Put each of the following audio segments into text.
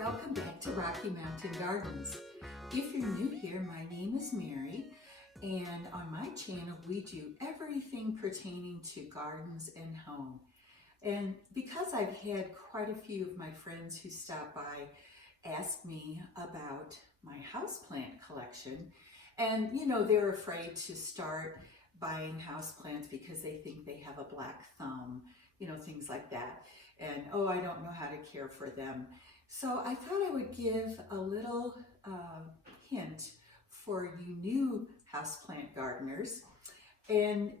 Welcome back to Rocky Mountain Gardens. If you're new here, my name is Mary, and on my channel we do everything pertaining to gardens and home. And because I've had quite a few of my friends who stop by ask me about my houseplant collection, and they're afraid to start buying houseplants because they think they have a black thumb, things like that. And oh, I don't know how to care for them. So I thought I would give a little hint for you new houseplant gardeners. And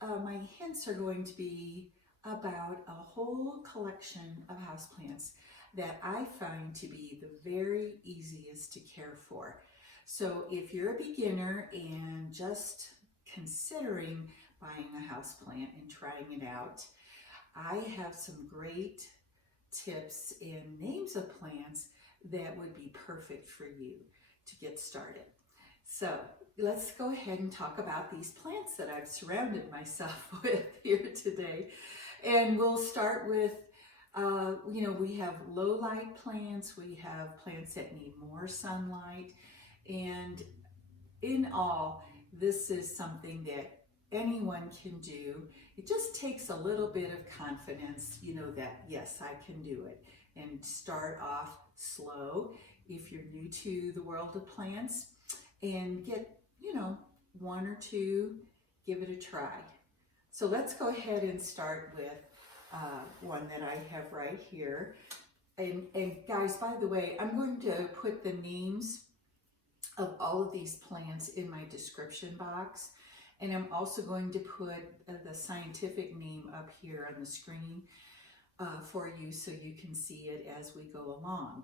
my hints are going to be about a whole collection of houseplants that I find to be the very easiest to care for. So if you're a beginner and just considering buying a houseplant and trying it out, I have some great tips and names of plants that would be perfect for you to get started. So let's go ahead and talk about these plants that I've surrounded myself with here today. And we'll start with, we have low light plants, we have plants that need more sunlight, and in all, this is something that anyone can do. It just takes a little bit of confidence, that yes, I can do it. And start off slow if you're new to the world of plants, and get, one or two, give it a try. So let's go ahead and start with one that I have right here. And guys, by the way, I'm going to put the names of all of these plants in my description box. And I'm also going to put the scientific name up here on the screen for you so you can see it as we go along.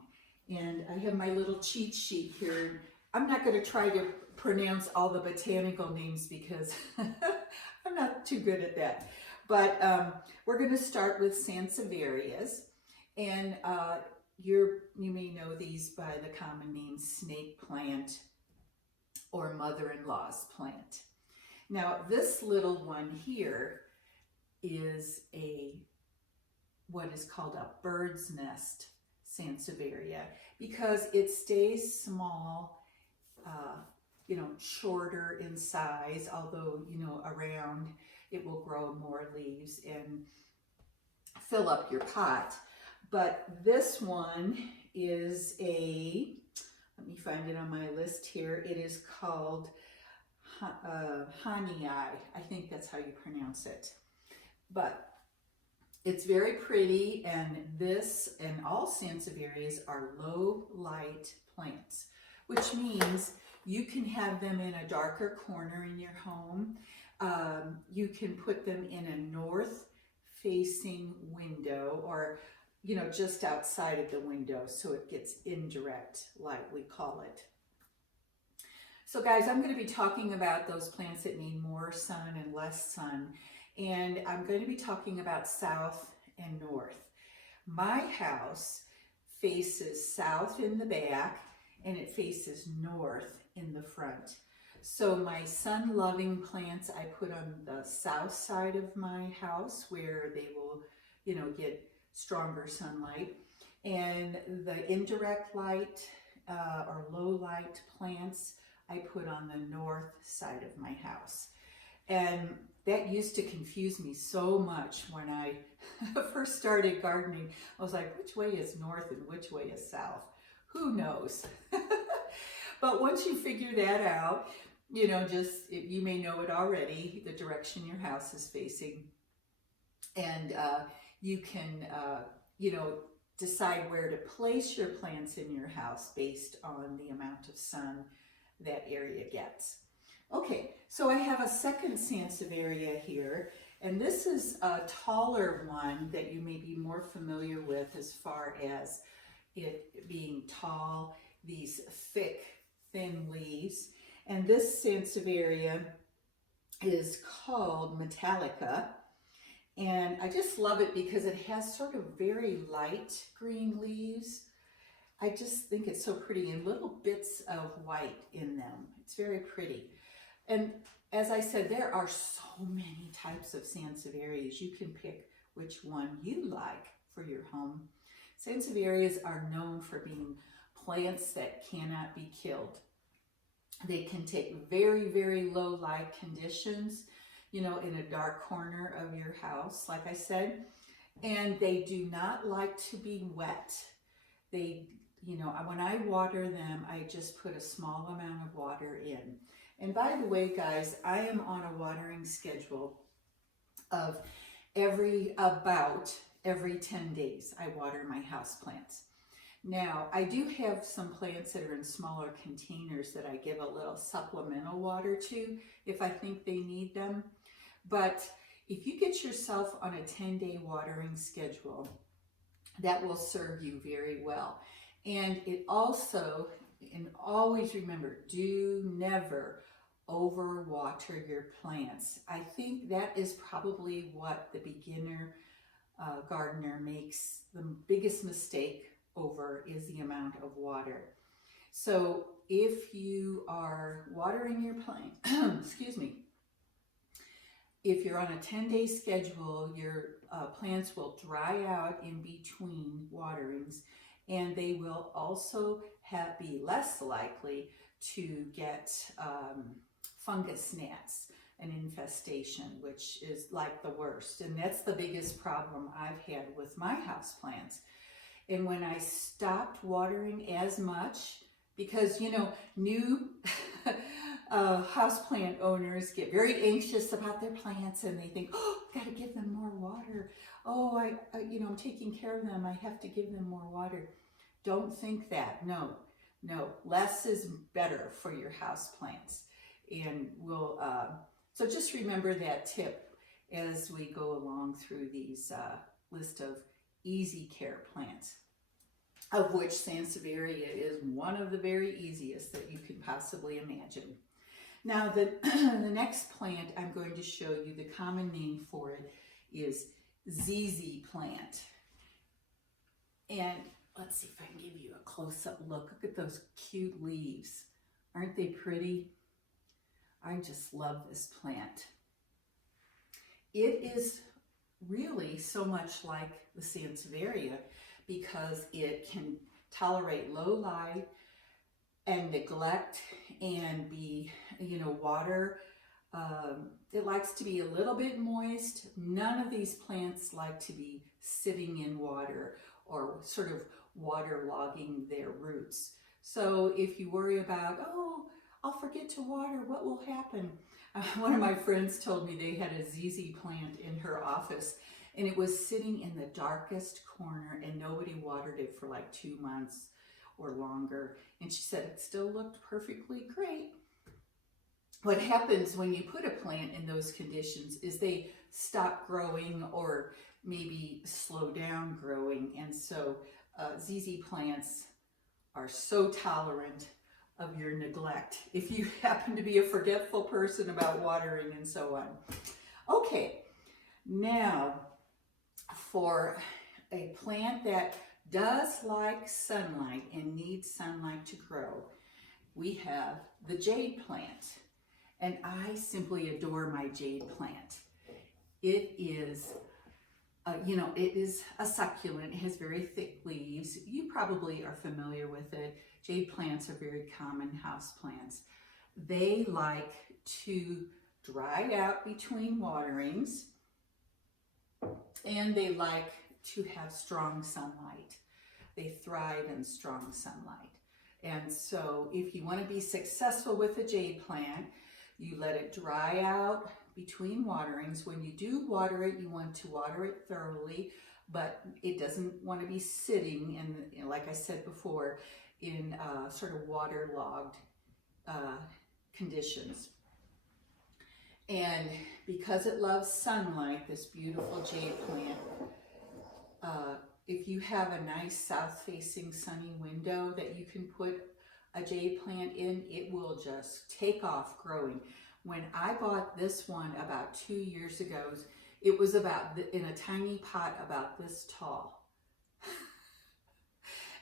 And I have my little cheat sheet here. I'm not going to try to pronounce all the botanical names because I'm not too good at that. But we're going to start with Sansevierias. And you may know these by the common name snake plant or mother-in-law's plant. Now this little one here is what is called a bird's nest Sansevieria because it stays small, shorter in size, although, around it will grow more leaves and fill up your pot. But this one is let me find it on my list here. It is called Hahnii, I think that's how you pronounce it. But it's very pretty, and this and all Sansevierias are low light plants, which means you can have them in a darker corner in your home. You can put them in a north facing window, or just outside of the window so it gets indirect light, we call it. So guys, I'm going to be talking about those plants that need more sun and less sun, and I'm going to be talking about south and north. My house faces south in the back and it faces north in the front. So my sun-loving plants I put on the south side of my house where they will, get stronger sunlight, and the indirect light or low light plants I put on the north side of my house. And that used to confuse me so much when I first started gardening. I was like, which way is north and which way is south? Who knows? But once you figure that out, you may know it already, the direction your house is facing. And you can, decide where to place your plants in your house based on the amount of sun that area gets. Okay, so I have a second Sansevieria here, and this is a taller one that you may be more familiar with as far as it being tall, these thick, thin leaves. And this Sansevieria is called Metallica, and I just love it because it has sort of very light green leaves. I just think it's so pretty, and little bits of white in them. It's very pretty. And as I said, there are so many types of Sansevierias. You can pick which one you like for your home. Sansevierias are known for being plants that cannot be killed. They can take very, very low light conditions, you know, in a dark corner of your house, like I said, and they do not like to be wet. They, you know, when I water them, I just put a small amount of water in. And by the way, guys, I am on a watering schedule of about every 10 days. I water my houseplants. Now, I do have some plants that are in smaller containers that I give a little supplemental water to if I think they need them. But if you get yourself on a 10-day watering schedule, that will serve you very well. And it also, and always remember, do never overwater your plants. I think that is probably what the beginner gardener makes the biggest mistake over, is the amount of water. So if you are watering your plant, excuse me, if you're on a 10-day schedule, your plants will dry out in between waterings, and they will also be less likely to get fungus gnats, an infestation, which is like the worst. And that's the biggest problem I've had with my houseplants. And when I stopped watering as much, because, you know, new houseplant owners get very anxious about their plants, and they think, oh, got to give them more water. Oh, you know, I'm taking care of them, I have to give them more water. Don't think that. No, less is better for your houseplants. And we'll, so just remember that tip as we go along through these list of easy care plants, of which Sansevieria is one of the very easiest that you can possibly imagine. Now, the next plant I'm going to show you, the common name for it is Jade Plant. And let's see if I can give you a close-up look. Look at those cute leaves. Aren't they pretty? I just love this plant. It is really so much like the Sansevieria because it can tolerate low light and neglect and be, you know, water. It likes to be a little bit moist. None of these plants like to be sitting in water or sort of waterlogging their roots. So if you worry about, oh, I'll forget to water, what will happen? One of my friends told me they had a Jade plant in her office, and it was sitting in the darkest corner, and nobody watered it for like 2 months or longer. And she said it still looked perfectly great. What happens when you put a plant in those conditions is they stop growing or maybe slow down growing. And so Jade plants are so tolerant of your neglect if you happen to be a forgetful person about watering and so on. Okay, now for a plant that does like sunlight and needs sunlight to grow, we have the Jade plant. And I simply adore my Jade plant. It is, you know, it is a succulent. It has very thick leaves. You probably are familiar with it. Jade plants are very common house plants. They like to dry out between waterings, and they like to have strong sunlight. They thrive in strong sunlight. And so if you want to be successful with a Jade plant, you let it dry out between waterings. When you do water it, you want to water it thoroughly, but it doesn't want to be sitting in, like I said before, in sort of waterlogged conditions. And because it loves sunlight, this beautiful Jade plant, if you have a nice south-facing sunny window that you can put a Jade plant in, it will just take off growing. When I bought this one about 2 years ago, it was about, in a tiny pot about this tall.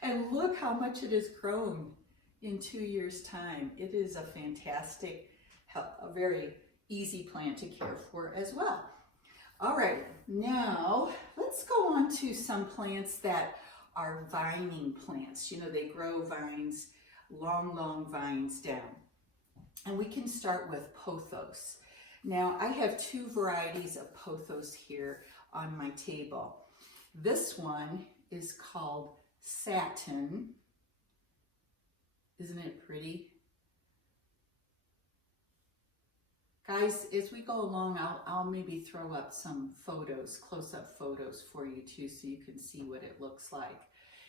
And look how much it has grown in 2 years' time. It is a fantastic, a very easy plant to care for as well. All right, now let's go on to some plants that are vining plants. You know, they grow vines, long vines down. And we can start with pothos. Now, I have two varieties of pothos here on my table. This one is called Satin. Isn't it pretty? Guys, as we go along, I'll maybe throw up some photos, close-up photos for you too, so you can see what it looks like.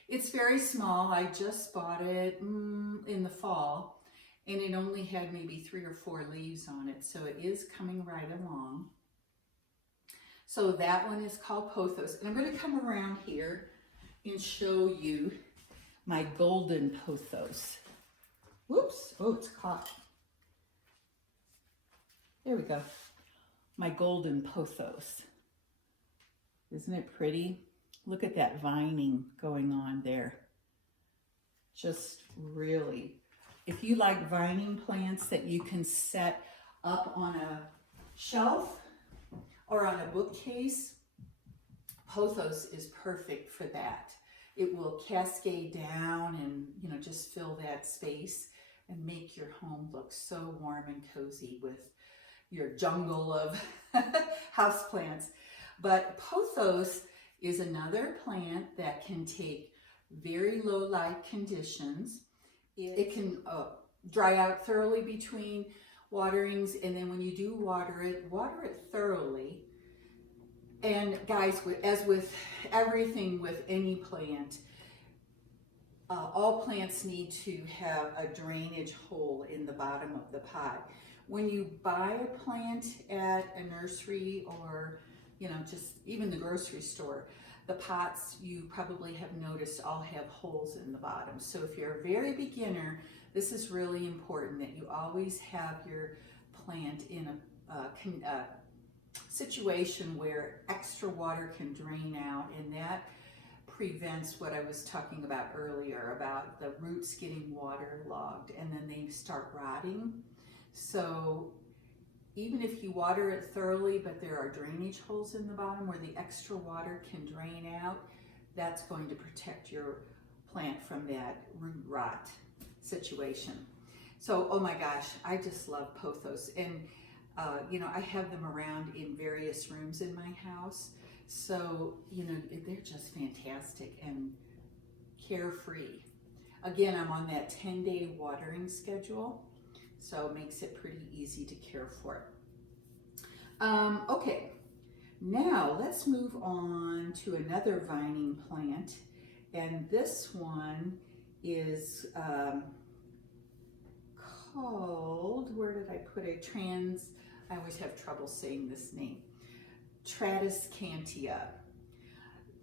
It's very small. I just bought it in the fall, and it only had maybe 3 or 4 leaves on it, so it is coming right along. So that one is called Pothos, and I'm going to come around here and show you my golden pothos. Whoops, oh, it's caught. There we go. My golden pothos. Isn't it pretty? Look at that vining going on there. Just really, if you like vining plants that you can set up on a shelf or on a bookcase, pothos is perfect for that. It will cascade down and, you know, just fill that space and make your home look so warm and cozy with your jungle of houseplants. But pothos is another plant that can take very low light conditions. It can dry out thoroughly between waterings, and then when you do water it thoroughly. And guys, as with everything with any plant, all plants need to have a drainage hole in the bottom of the pot. When you buy a plant at a nursery or, you know, just even the grocery store, the pots you probably have noticed all have holes in the bottom. So if you're a very beginner, this is really important that you always have your plant in a situation where extra water can drain out, and that prevents what I was talking about earlier about the roots getting waterlogged and then they start rotting. So even if you water it thoroughly, but there are drainage holes in the bottom where the extra water can drain out, that's going to protect your plant from that root rot situation. So, oh my gosh, I just love pothos. And, you know, I have them around in various rooms in my house. So, you know, they're just fantastic and carefree. Again, I'm on that 10-day watering schedule, so it makes it pretty easy to care for. Okay, now let's move on to another vining plant, and this one is called, where did I put it? I always have trouble saying this name. Tradescantia.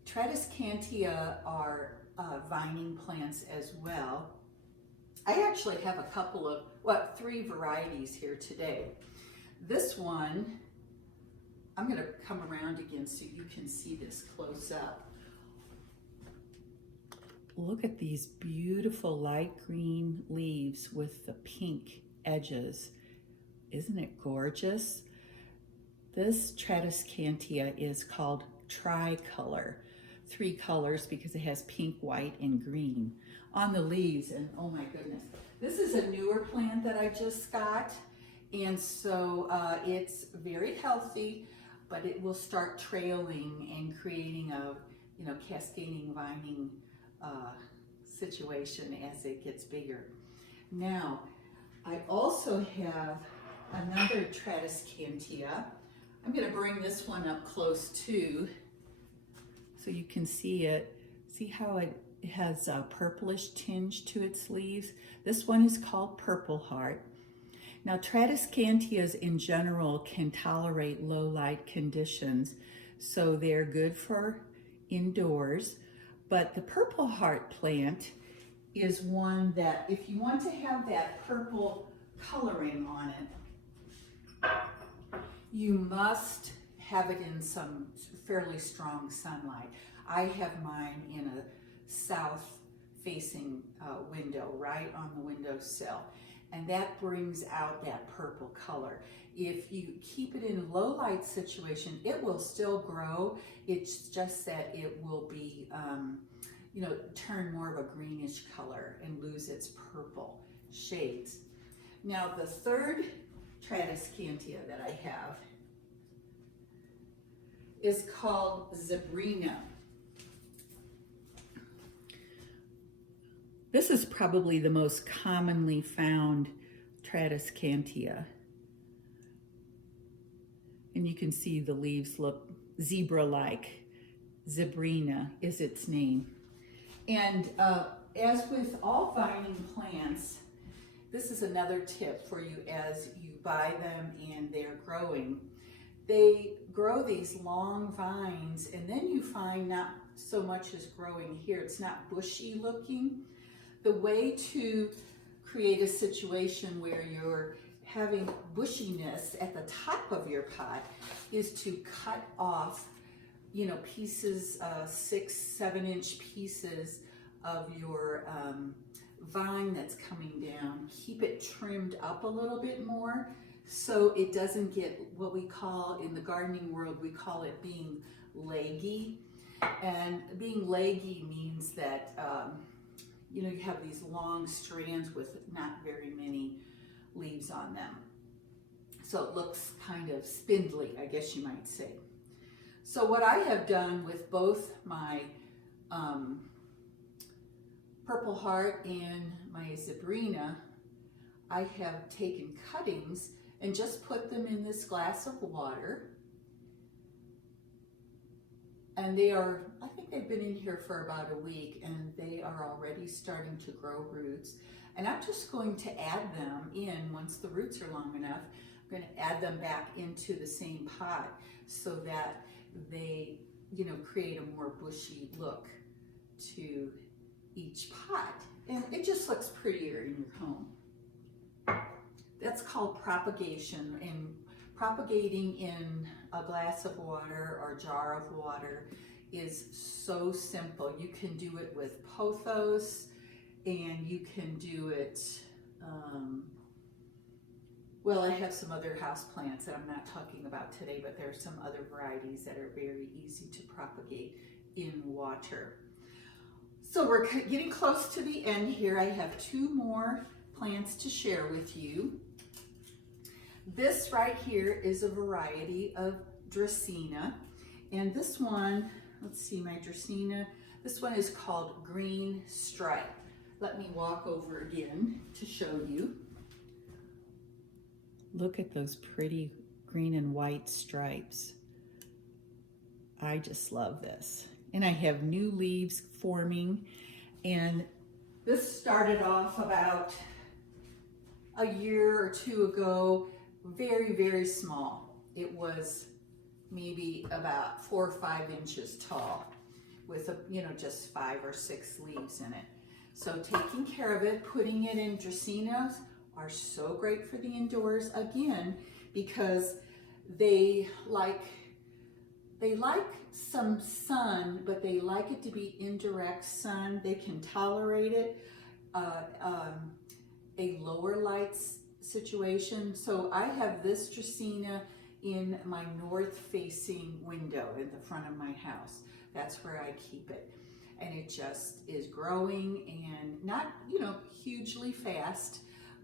Tradescantia are vining plants as well. I actually have a couple of, 3 varieties here today. This one, I'm going to come around again so you can see this close up. Look at these beautiful light green leaves with the pink edges. Isn't it gorgeous? This Tradescantia is called Tricolor. 3 colors because it has pink, white, and green on the leaves. And oh my goodness, this is a newer plant that I just got. And so it's very healthy, but it will start trailing and creating a, you know, cascading vining situation as it gets bigger. Now, I also have another Tradescantia. I'm going to bring this one up close too, so you can see it. See how it has a purplish tinge to its leaves? This one is called Purple Heart. Now, Tradescantias in general can tolerate low light conditions, so they're good for indoors. But the Purple Heart plant is one that, if you want to have that purple coloring on it, you must have it in some fairly strong sunlight. I have mine in a south-facing window, right on the windowsill, and that brings out that purple color. If you keep it in a low light situation, it will still grow. It's just that it will be you know, turn more of a greenish color and lose its purple shades. Now the third Tradescantia that I have is called Zebrina. This is probably the most commonly found Tradescantia. And you can see the leaves look zebra-like. Zebrina is its name. And as with all vining plants, this is another tip for you as you buy them and they're growing. They grow these long vines, and then you find not so much as growing here. It's not bushy looking. The way to create a situation where you're having bushiness at the top of your pot is to cut off, you know, pieces, 6-7 inch pieces of your vine that's coming down. Keep it trimmed up a little bit more so it doesn't get what we call, in the gardening world, we call it being leggy. And being leggy means that you know, you have these long strands with not very many leaves on them. So it looks kind of spindly, I guess you might say. So what I have done with both my Purple Heart and my Zebrina, I have taken cuttings and just put them in this glass of water. And they are, I think they've been in here for about a week, and they are already starting to grow roots. And I'm just going to add them in, once the roots are long enough, I'm going to add them back into the same pot so that they, you know, create a more bushy look to each pot. And it just looks prettier in your home. That's called propagation, and propagating in a glass of water or jar of water is so simple. You can do it with pothos, and you can do it, well, I have some other house plants that I'm not talking about today, but there are some other varieties that are very easy to propagate in water. So we're getting close to the end here. I have 2 more plants to share with you. This right here is a variety of Dracaena, and this one, let's see, my Dracaena, this one is called Green Stripe. Let me walk over again to show you. Look at those pretty green and white stripes. I just love this. And I have new leaves forming, and this started off about a year or 2 ago, very, very small. It was maybe about 4 or 5 inches tall with, you know, just 5 or 6 leaves in it. So taking care of it, putting it in Dracaenas are so great for the indoors, again, because they like some sun, but they like it to be indirect sun. They can tolerate it, a lower lights situation. So I have this Dracaena in my north facing window in the front of my house. That's where I keep it. And it just is growing, and not, you know, hugely fast,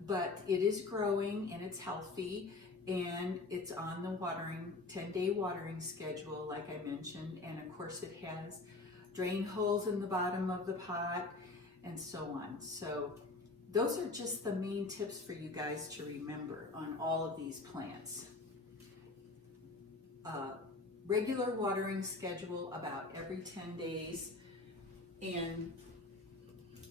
but it is growing and it's healthy, and it's on the 10-day watering schedule, like I mentioned. And of course it has drain holes in the bottom of the pot and so on. So those are just the main tips for you guys to remember on all of these plants. Regular watering schedule about every 10 days. And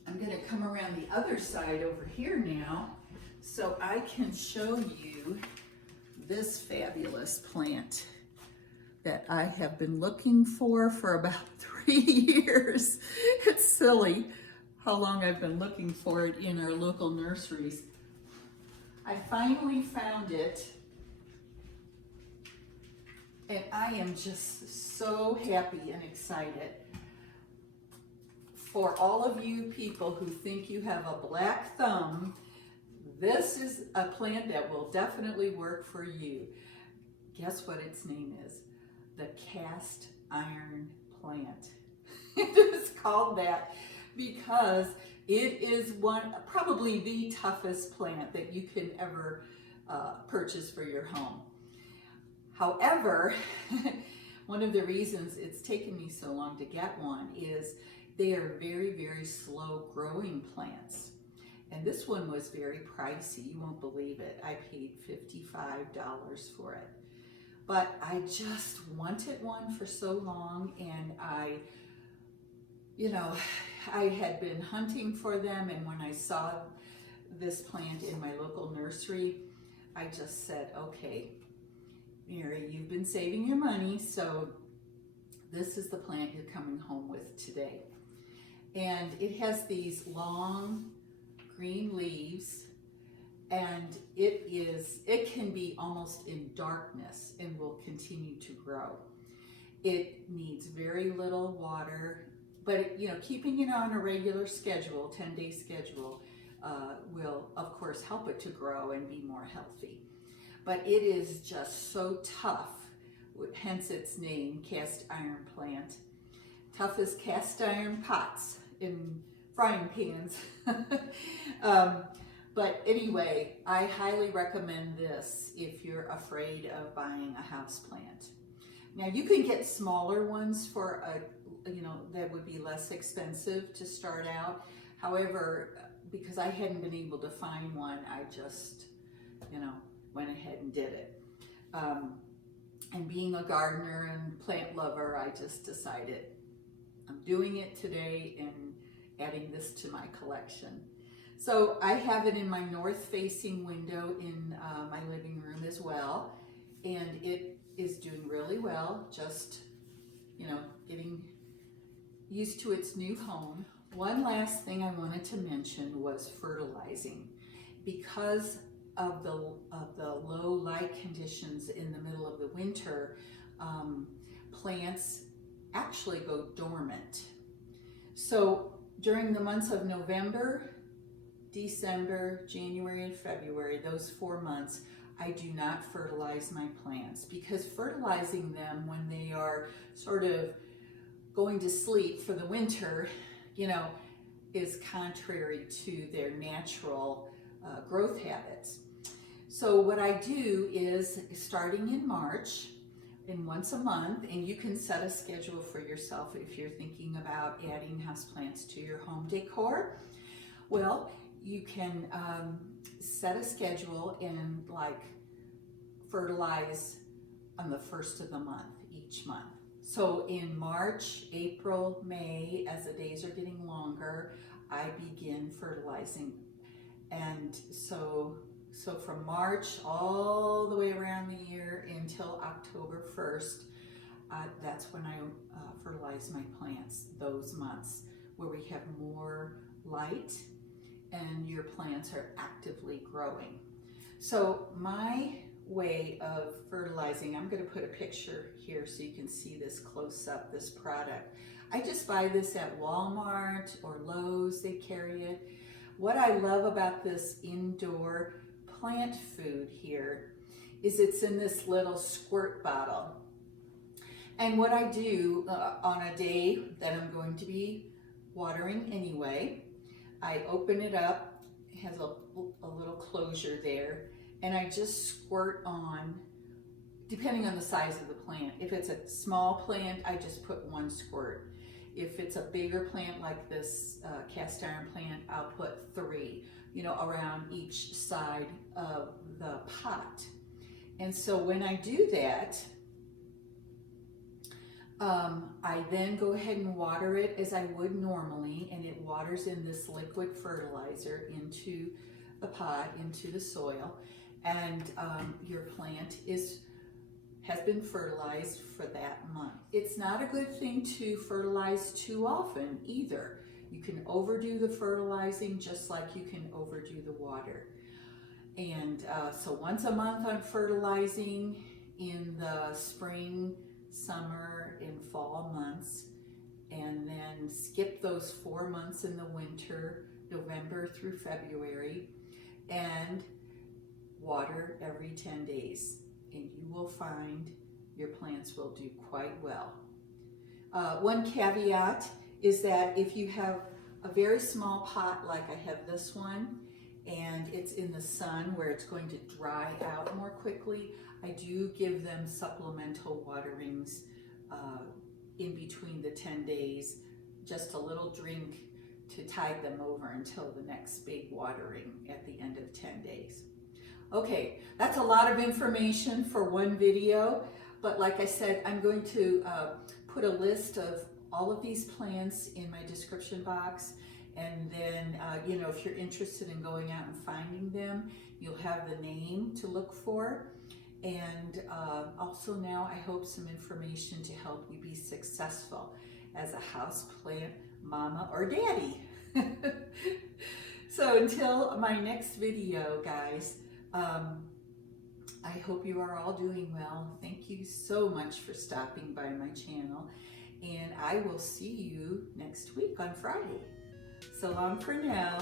I'm going to come around the other side over here now so I can show you this fabulous plant that I have been looking for about 3 years. It's silly how long I've been looking for it in our local nurseries. I finally found it, and I am just so happy and excited. For all of you people who think you have a black thumb, this is a plant that will definitely work for you. Guess what its name is? The cast iron plant. It is called that because it is probably the toughest plant that you can ever purchase for your home. However, one of the reasons it's taken me so long to get one is they are very, very slow growing plants. And this one was very pricey. You won't believe it. I paid $55 for it. But I just wanted one for so long, and I had been hunting for them, and when I saw this plant in my local nursery, I just said, okay, Mary, you've been saving your money, so this is the plant you're coming home with today. And it has these long green leaves, and it can be almost in darkness and will continue to grow. It needs very little water, but keeping it on a regular schedule, 10-day schedule, will of course help it to grow and be more healthy. But it is just so tough, hence its name, cast iron plant. Tough as cast iron pots in frying pans. But anyway, I highly recommend this if you're afraid of buying a house plant. Now you can get smaller ones for that would be less expensive to start out. However, because I hadn't been able to find one, I just, went ahead and did it. And being a gardener and plant lover, I just decided I'm doing it today and adding this to my collection. So I have it in my north-facing window in my living room as well, and it is doing really well, just, getting used to its new home. One last thing I wanted to mention was fertilizing. Because of the low light conditions in the middle of the winter, plants actually go dormant. So during the months of November, December, January, and February, those 4 months, I do not fertilize my plants, because fertilizing them when they are sort of going to sleep for the winter, is contrary to their natural growth habits. So what I do is, starting in March, and once a month, and you can set a schedule for yourself if you're thinking about adding houseplants to your home decor. Well, you can set a schedule and fertilize on the first of the month, each month. So in March, April, May, as the days are getting longer, I begin fertilizing. And so from March all the way around the year until October 1st, that's when I fertilize my plants, those months where we have more light and your plants are actively growing. So my way of fertilizing, I'm going to put a picture here so you can see this close up, this product. I just buy this at Walmart or Lowe's, they carry it. What I love about this indoor plant food here is it's in this little squirt bottle. And what I do on a day that I'm going to be watering anyway, I open it up, it has a little closure there, and I just squirt on, depending on the size of the plant. If it's a small plant, I just put 1 squirt. If it's a bigger plant like this cast iron plant, I'll put 3, around each side of the pot. And so when I do that, I then go ahead and water it as I would normally, and it waters in this liquid fertilizer into the pot, into the soil, and your plant has been fertilized for that month. It's not a good thing to fertilize too often either. You can overdo the fertilizing just like you can overdo the water. And so once a month I'm fertilizing in the spring, summer, and fall months, and then skip those 4 months in the winter, November through February, and water every 10 days. And you will find your plants will do quite well. One caveat is that if you have a very small pot like I have this one, and it's in the sun where it's going to dry out more quickly, I do give them supplemental waterings in between the 10 days, just a little drink to tide them over until the next big watering at the end of 10 days. Okay, that's a lot of information for one video, but like I said, I'm going to put a list of all of these plants in my description box, and then you know, if you're interested in going out and finding them, you'll have the name to look for. And also now I hope some information to help you be successful as a houseplant mama or daddy. So until my next video, guys, I hope you are all doing well. Thank you so much for stopping by my channel, and I will see you next week on Friday. So long for now.